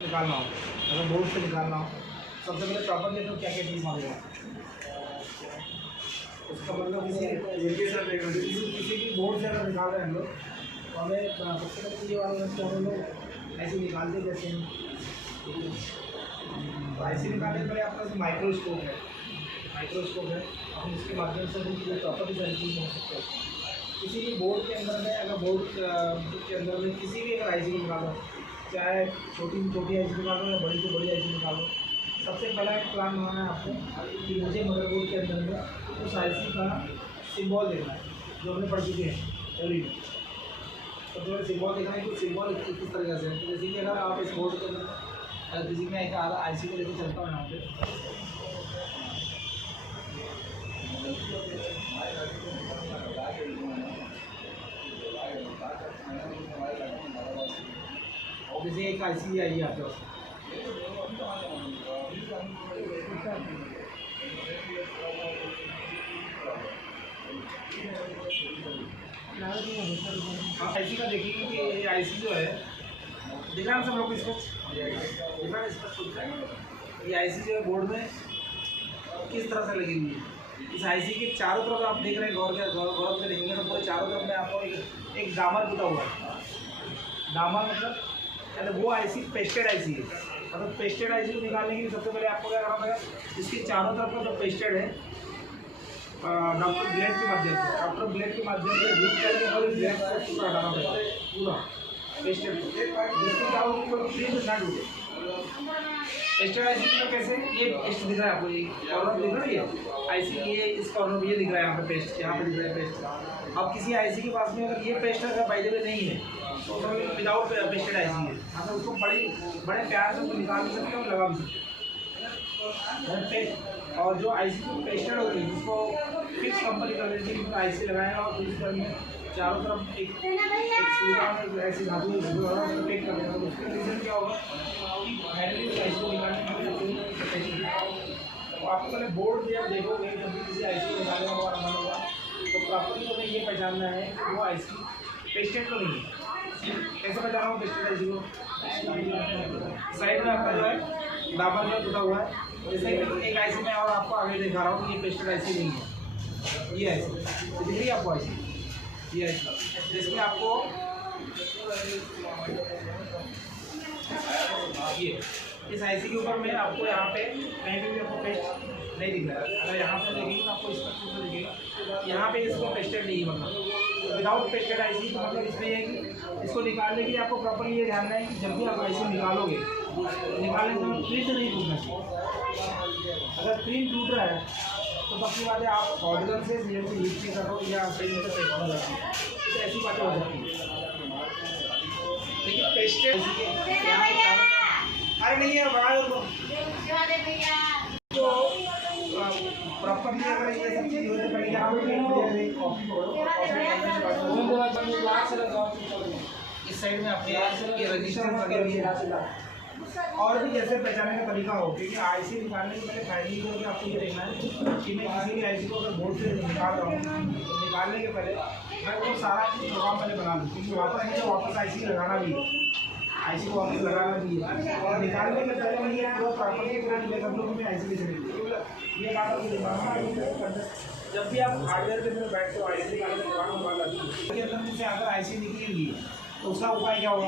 निकालना हो, अगर बोर्ड से निकालना हो, सबसे पहले प्रॉपर देखो क्या क्या चीज़ मांगेगा। उसका मतलब किसी भी बोर्ड से अगर निकाल रहे हैं हम लोग, तो हमें सबसे पहले ये वाला तो हम लोग ऐसे निकालते जैसे तो ऐसे निकालने के पहले आपके पास माइक्रोस्कोप है, हम इसके माध्यम से भी प्रॉपर्टी सारी समझ सकते हैं। किसी भी बोर्ड के अंदर में अगर बोर्ड के अंदर में किसी भी अगर आईसी को निकालो, चाहे छोटी से छोटी आईसी निकालो या बड़ी से बड़ी आईसी निकालो, सबसे पहला एक प्लान बनाना है आपको कि मुझे मदरबोर्ड के अंदर में उस आईसी का सिंबल देखना है जो हमने पढ़ चुके हैं थ्योरी में। तो थोड़ा सिंबल देखना है कि सिंबल किस तरीके से, तो जैसे कि अगर आप इस बोर्ड के अंदर किसी में एक आईसी को लेकर चलता हूँ यहाँ पे, और जैसे एक आईसी आई है आपके पास, आईसी का देखिए कि ये आईसी जो है दिख रहा है सब लोग इसको दिख रहा है। ये आईसी जो है बोर्ड में किस तरह से लगी हुई है। इस आईसी के चारों तरफ आप देख रहे हैं, गौर से देखेंगे तो पूरे चारों तरफ में आपको एक दामन पुता हुआ है। दामन मतलब वो आईसी पेस्टेड आईसी है। मतलब पेस्टेड आईसी को निकालने के लिए सबसे पहले आपको क्या करना पड़ेगा, इसके चारों तरफ का जो पेस्टेड है डॉक्टर ब्लेड के माध्यम से हीट करके और ब्लेड को पूरा हटाना पड़ेगा, पूरा पेस्टेड जिससे क्या होगी कोई चीज ना टूटे। पेस्टेड आईसी में कैसे, ये पेस्ट दिख रहा है आपको, ये कॉर्नर दिख रहा है, ये आईसी ये इस कॉर्नर में ये दिख रहा है, यहाँ पे पेस्ट, यहाँ पे दिख रहा है पेस्ट। अब किसी आईसी के पास में अगर ये पेस्ट अगर बाय द वे नहीं है तो उसमें विदाउट पेस्टेड आईसी है, मतलब उसको बड़े प्यार से उसको निकाल भी सकते हैं और लगा भी सकते हैं। और जो आईसी को पेस्टेड होती है उसको फिक्स कंपनी कर देती है, आईसी लगाएगा और फिर उसके चारों तरफ एक सीधा ऐसी धातु पेक कर देगा। तो उसका रीज़न क्या होगा कि आईसी को निकालने तो आपको पहले बोर्ड भी आप देखोगे जब भी किसी आईसी को निकालने का मन होगा तो प्रॉपर्ली हमें ये पहचानना है कि वो आईसी पेस्टेड तो नहीं है। कैसे पहचाना हो पेस्टेड आईसी को, साइड में आपका जो है दामन जो टूटा हुआ है, जैसे एक आईसी में और आपको आगे दिखा रहा हूँ कि ये पेस्टेड आईसी नहीं है। ये आईसी दिख रही है आपको, आईसी ये आईसी जिसमें आपको ये इस आईसी के ऊपर में आपको यहाँ पे कहीं भी आपको पेस्ट नहीं दिख रहा है। अगर यहाँ पे देखेंगे तो आपको स्ट्रक्चर दिखेगा, यहाँ पे इसको पेस्टेड नहीं है। मतलब विदाउट पेस्टेड आईसी का मतलब इसमें है कि इसको निकालने के लिए आपको प्रॉपर्ली ये ध्यान रहे कि जब भी आप आईसी निकालोगे, निकालने के समय प्रिंट नहीं टूटना चाहिए। अगर प्रिंट टूट रहा है तो सबकी बात है आप ऑर्डर से हीट नहीं कर रहे हो या प्रिंट से पेस्ट हो जाती है, तो ऐसी बातें हो जाती है। लेकिन पेस्टेड अरे नहीं है बना दो तो प्रॉपर्ली अगर ये सब चीज़ होती पड़ी इस साइड में आपके ये रजिस्टर वगैरह और भी जैसे पहचानने का तरीका हो, क्योंकि आईसी निकालने के पहले फाइनली करके आपको ये देखना है कि मैं किसी भी आईसी को अगर बोर्ड से निकाल रहा हूँ तो निकालने के पहले मैं वो सारा चीज़ प्रोग्राम पहले बना लूँ, क्योंकि वापस आईसी लगाना भी है, आईसी को वापस लगाना भी है। और निकालने के पहले मुझे पूरा प्रॉपर्टी पूरा क्लियर कर लो कि मैं आईसी कैसे निकली। ये बात आपको दिमाग जब भी आप हार्डवेयर के अंदर बैठते हो आईसी निकालने के बाद बात आती है कि अंदर से अगर आईसी निकली हुई है तो उसका उपाय क्या होगा।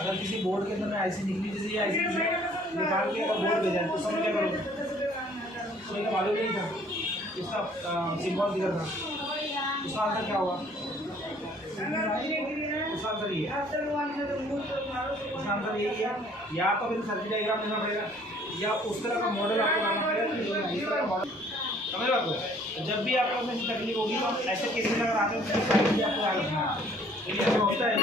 अगर किसी बोर्ड के अंदर में आईसी निकली, जैसे ये आईसी निकाल के अगर बोर्ड भेजा तो उसमें क्या करोगे, कोई मालूम नहीं था इसका सिंबल दिखा था, उसका आंसर क्या होगा, उसका आंसर ये है, उसका आंसर यही है। या तो फिर सर्किट डायग्राम लेना पड़ेगा या उस तरह का मॉडल आपको लाना पड़ेगा जिस तरह का मॉडल समझ रहे हो। जब भी आपको उसमें तकलीफ होगी तो ऐसे केसेस अगर आते हैं तो आपको याद रखना है। होता है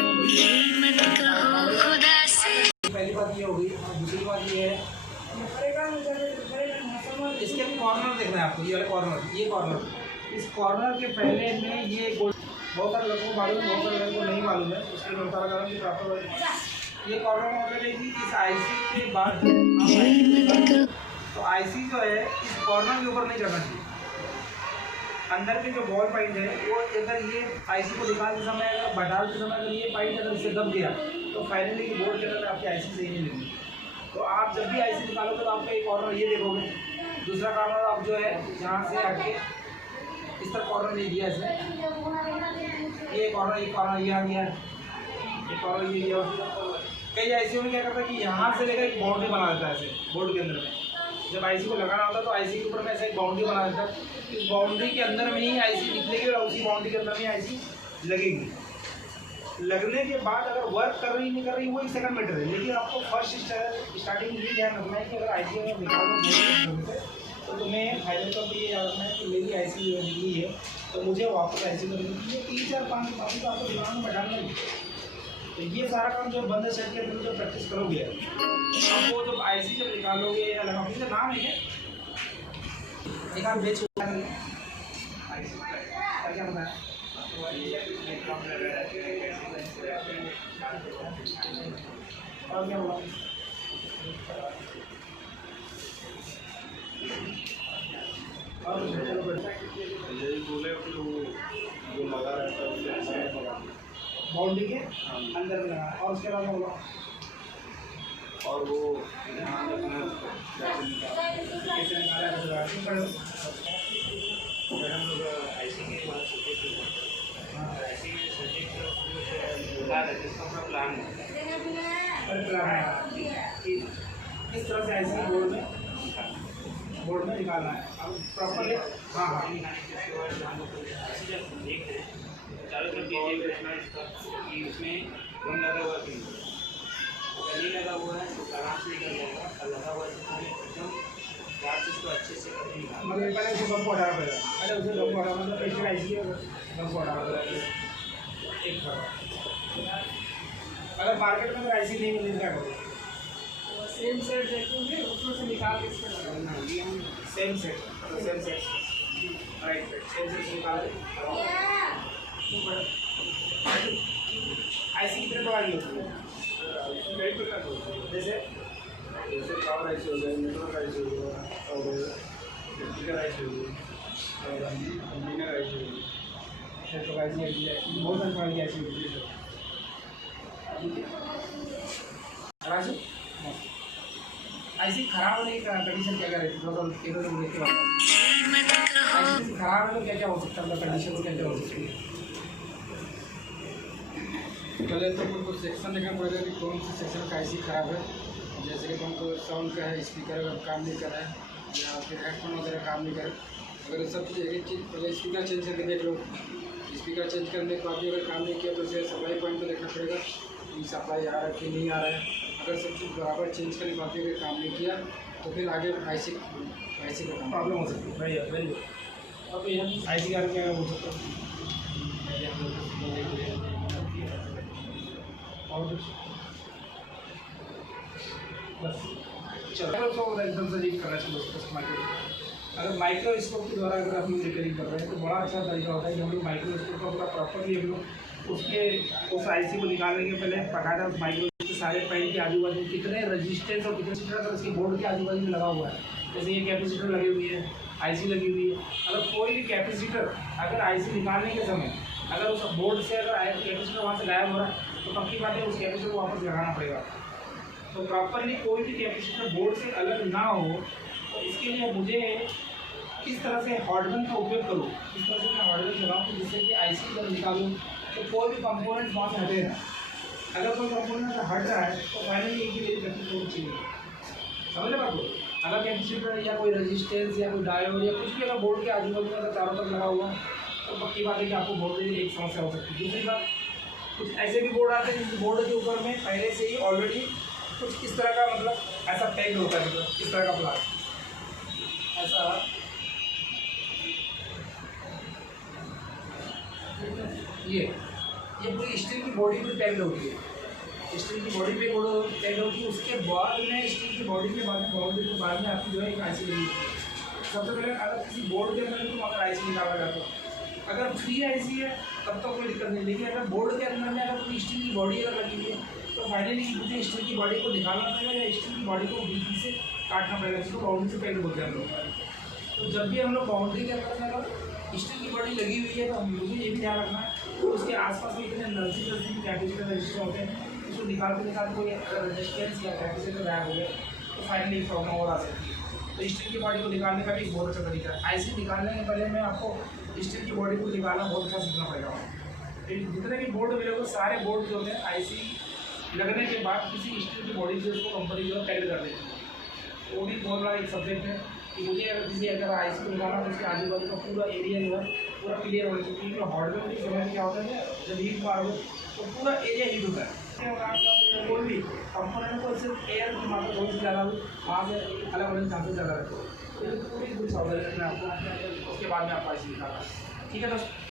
पहली बात ये होगी। दूसरी बात ये है इसके कॉर्नर देखना है आपको, ये वाले कॉर्नर, ये कॉर्नर, इस कॉर्नर के पहले में ये बहुत सारे लोगों को मालूम है, बहुत सारे लोगों को नहीं मालूम है, उसके लिए बता रहा हूँ कि प्रॉपर ये कॉर्नर मतलब है कि इस आईसी के बाद तो आईसी जो है इस कॉर्नर के ऊपर नहीं चढ़ना चाहिए। अंदर के जो बॉल पॉइंट है वो अगर ये आईसी को निकालते समय अगर बढ़ाते समय अगर ये पॉइंट अगर इससे दब गया तो फाइनली बोर्ड के अंदर आपकी आईसी सही नहीं लगी। निकालोगे तो आपका एक कॉर्नर ये देखोगे, दूसरा कॉर्नर आप जो है यहाँ से आके इस तरह कॉर्नर नहीं दिया इसने, ये कॉर्नर ये आ गया, एक कॉर्नर ये दिया। कई आईसीयू में क्या करता है कि यहाँ से लेकर एक बाउंड्री बना देता है ऐसे बोर्ड के अंदर में। जब आईसी को लगाना होता है तो आईसी के ऊपर में ऐसा एक बाउंड्री बना देता है, इस बाउंड्री के अंदर में ही आईसी निकलेगी और उसी बाउंड्री के अंदर में ही आईसी लगेगी। लगने के बाद अगर वर्क कर रही नहीं कर रही वो एक सेकंड मैटर है, लेकिन आपको फर्स्ट स्टार्टिंग ये ध्यान रखना है कि अगर आईसी अगर निकालो तो तुम्हें फायदे का ये याद रखना है कि मेरी आईसी निकली है तो मुझे वापस आईसी करनी है। 3-4-5 बातें तो आपको दिमाग में बैठाना है। तो ये सारा काम जो बंद सेट के अंदर जो प्रैक्टिस करोगे आपको जब आईसी जब निकालोगे या लगाओगे, इसका नाम है एक आप बेच क्या बताया और क्या हुआ और बोले जो लगा रहता है बाउंड्री के अंदर में लगा और उसके अलावा होगा और वो कैसे निकाला आईसी के प्लान इस तरह से आईसी बोर्ड में निकालना है अब प्रॉपरली। हाँ हाँ देख रहे हैं चारों तरफ ये देख रखना है इसका कि उसमें गम लगा हुआ कि नहीं लगा हुआ है तो आराम से निकल जाएगा, और लगा हुआ है एकदम चार से इसको अच्छे से करके निकाल मतलब पहले उसको गम को हटाना पड़ेगा। अरे उसे गम को हटाना मतलब प्रेशर आईसी गम को हटाना पड़ेगा एक बार। अगर मार्केट में आईसी नहीं मिलेगी क्या करोगे? सेम सेट देखेंगे उसमें से निकाल के same set right same set निकाल आईसी कितने प्रकार की होती है? कई प्रकार की होती है, जैसे पावर आईसी हो गया, नेटवर्क आईसी हो गया और इलेक्ट्रिकल आईसी हो गई और कंप्यूटर आईसी हो गई, नेटवर्क आईसी है, बहुत सारी प्रकार की आईसी होती है। राजू आईसी खराब होने की कंडीशन क्या क्या रहती है? आईसी खराब है तो क्या क्या हो सकता है, कंडीशन क्या क्या हो सकती है? पहले तो उनको सेक्शन देखना पड़ेगा कि कौन सा सेक्शन का आईसी खराब है। जैसे कि उनको साउंड का है, स्पीकर अगर काम नहीं कर रहा है या फिर हेडफोन वगैरह काम नहीं करे, अगर सब चीज़ एक चीज़ पहले स्पीकर चेंज करके देख लो। स्पीकर चेंज करने के बाद भी अगर काम नहीं किया तो उसे सप्लाई पॉइंट पर देखना पड़ेगा कि सप्लाई आ रहा है कि नहीं आ रहा है। अगर सब चीज़ बराबर चेंज करने के बाद भी अगर काम नहीं किया तो फिर आगे आईसी का काम प्रॉब्लम हो सकती है। भाई अब ये आईसी का क्या हो सकता है और बस चलो तो एकदम से लीक करना चाहिए। अगर माइक्रोस्कोप के द्वारा अगर हम रिपेयरिंग कर रहे हैं तो बड़ा अच्छा तरीका होता है कि हम लोग माइक्रोस्कोप का पूरा प्रॉपरली हम लोग उसके उस आईसी को निकालने के पहले पकाता उस माइक्रोस्कोप के सारे पैन के आजू बाजू कितने रजिस्टेंस और कितने अगर उसके बोर्ड के आजू बाजू में लगा हुआ है, जैसे ये कैपेसिटर लगी हुई है, आईसी लगी हुई है, अगर कोई भी कैपेसिटर अगर आईसी निकालने के समय अगर उस बोर्ड से अगर कैपेसिटर वहाँ से गायब हो रहा है तो पक्की बात है उस कैपेसिटर को वापस लगाना पड़ेगा। तो प्रॉपरली कोई भी कैपेसिटर बोर्ड से अलग ना हो, तो इसके लिए मुझे किस तरह से हॉटगन का उपयोग करूँ, किस तरह से मैं हॉटगन चलाऊँ जिससे कि आईसी जब निकालूँ तो कोई भी कंपोनेंट वहाँ से हटे ना। अगर कोई कंपोनेंट हट रहा है तो फाइनली एक ही मेरी गलती होनी चाहिए, समझ रहे आपको? अगर कैपेसिटर या कोई रजिस्टेंस या कोई डायोड या कुछ भी अगर बोर्ड के आजू बाजू अगर चारों तरफ लगा हुआ तो पक्की बात है कि आपको बोर्ड में एक समस्या हो सकती है। दूसरी बात, कुछ ऐसे भी बोर्ड आते हैं जिस बोर्ड के ऊपर में पहले से ही ऑलरेडी कुछ इस तरह का मतलब ऐसा पैक होता है, मतलब इस तरह का प्लाट ऐसा ये पूरी स्टील की बॉडी पे टैग होती है, स्टील की बॉडी पे टैग होती है। उसके बाद में स्टील की बॉडी के बाद में बाउंड्री के बाद में आपकी जो है एक आईसी लगी होती है। सबसे पहले अगर किसी बोर्ड के अंदर तो अगर आईसी निकाला जाता है, अगर फ्री आईसी है तब तो कोई दिक्कत नहीं, लेकिन अगर बोर्ड के अंदर में अगर कोई स्टील की बॉडी अगर लगी हुई है तो फाइनली मुझे स्टील की बॉडी को निकालना पड़ेगा या स्टील की बॉडी को बीच से काटना पड़ेगा, जिसको बाउंड्री से पहले बोलते हैं हम लोग। तो जब भी हम लोग बाउंड्री के अंदर में अगर स्टील की बॉडी लगी हुई है तो मुझे ये भी ध्यान रखना है तो उसके आसपास में इतने नजदीक कैपेसिटर रजिस्टर होते हैं, उसको निकालते कोई रजिस्टेंस या कैपेसिटर गायब हो गया तो फाइनली प्रॉब्लम और आ सकती है। तो स्टील की बॉडी को निकालने का भी एक बहुत अच्छा तरीका है। आईसी निकालने के पहले में आपको स्टील की बॉडी को निकालना बहुत अच्छा सीखना पड़ेगा। फिर जितने भी बोर्ड मिलेंगे सारे बोर्ड जो होते हैं आईसी लगने के बाद किसी स्टील की बॉडी से उसको कंपनी जो है टैग कर देती है। वो भी बहुत बड़ा एक सब्जेक्ट है कि मुझे अगर आईसी को निकालना तो उसके आजू बाजू का पूरा एरिया जो है पूरा क्लियर होना चाहिए। क्योंकि हार्डवेयर की समय में क्या होता है जब हीट मारोगे तो पूरा एरिया हीट होता है। कोई भी कंपोनेंट को सिर्फ एयर की मात्रा थोड़ी सी ज़्यादा हुई वहाँ से अलग होने के चांसेस ज़्यादा रहते हैं। तो ये पूरी सावधानी रखना है आपको, उसके बाद में आप आईसी निकालना। ठीक है दोस्तों।